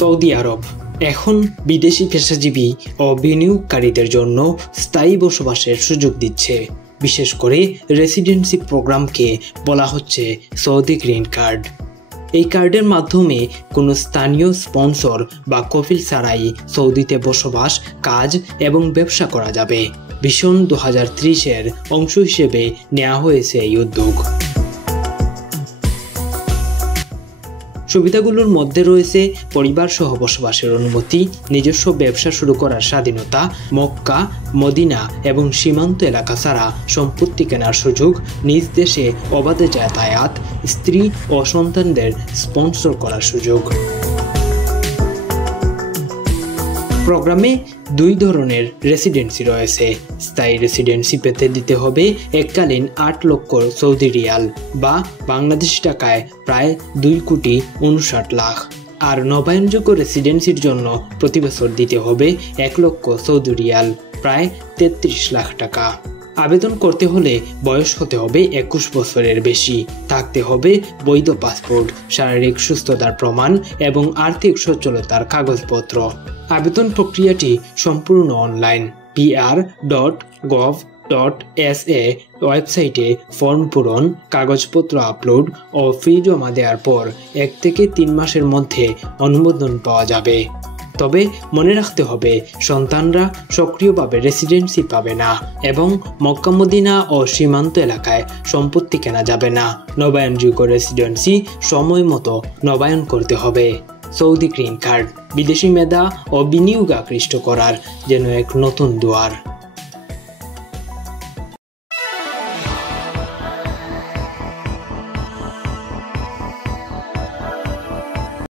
Saudi আরব এখন বিদেশি পেশাজীবী ও বিনিয়োগকারীদের জন্য স্থায়ী বসবাসের সুযোগ দিচ্ছে। বিশেষ করে রেসিডেন্সি প্রোগ্রামকে বলা হচ্ছে সৌদি গ্রিন কার্ড। এই কার্ডের মাধ্যমে কোনো স্থানীয় স্পন্সর বা কফিল ছাড়াই সৌদিতে বসবাস, কাজ এবং ব্যবসা করা যাবে। ভিশন 2030-এর অংশ হিসেবে নেওয়া হয়েছে এই উদ্যোগ। সুবিধাগুলোর মধ্যে রয়েছে পরিবার সহ বসবাসের অনুমতি, নিজস্ব ব্যবসা শুরু করার স্বাধীনতা, মক্কা, মদিনা এবং সীমান্ত এলাকা ছাড়া সম্পত্তি কেনার সুযোগ, নিজ দেশে অবাধে যাতায়াত, স্ত্রী ও সন্তানদের স্পন্সর করার সুযোগ। প্রোগ্রামে 2 ধরনের রেসিডেন্সি রয়েছে। স্থায়ী রেসিডেন্সি পেতে দিতে হবে এককালীন 8 লক্ষ সৌদি রিয়াল বা বাংলাদেশি টাকায় প্রায় 2,59 লাখ। আর নবায়নযোগ্য রেসিডেন্সির জন্য প্রতি বছর দিতে হবে 1 লক্ষ সৌদি রিয়াল প্রায় 33 লাখ টাকা। আবেদন করতে হলে বয়স হতে হবে 21 বছরের বেশি, থাকতে হবে বৈধ পাসপোর্ট, শারীরিক সুস্থতার প্রমাণ এবং আর্থিক সচ্ছলতার কাগজপত্র। আবেদন প্রক্রিয়াটি সম্পূর্ণ অনলাইন। pr.gov.sa ওয়েবসাইটে ফর্ম পূরণ, কাগজপত্র আপলোড ও ফি জমা দেওয়ার পর 1 থেকে 3 মাসের মধ্যে অনুমোদন পাওয়া যাবে। তবে মনে রাখতে হবে, সন্তানরা সক্রিয়ভাবে রেসিডেন্সি পাবে না এবং মক্কা মদিনা ও সীমান্ত এলাকায় সম্পত্তি কেনা যাবে না। নবায়নযোগ্য রেসিডেন্সি সময় মতো নবায়ন করতে হবে। সৌদি গ্রিন কার্ড বিদেশি মেধা ও বিনিয়োগ আকৃষ্ট করার যেন এক নতুন দুয়ার।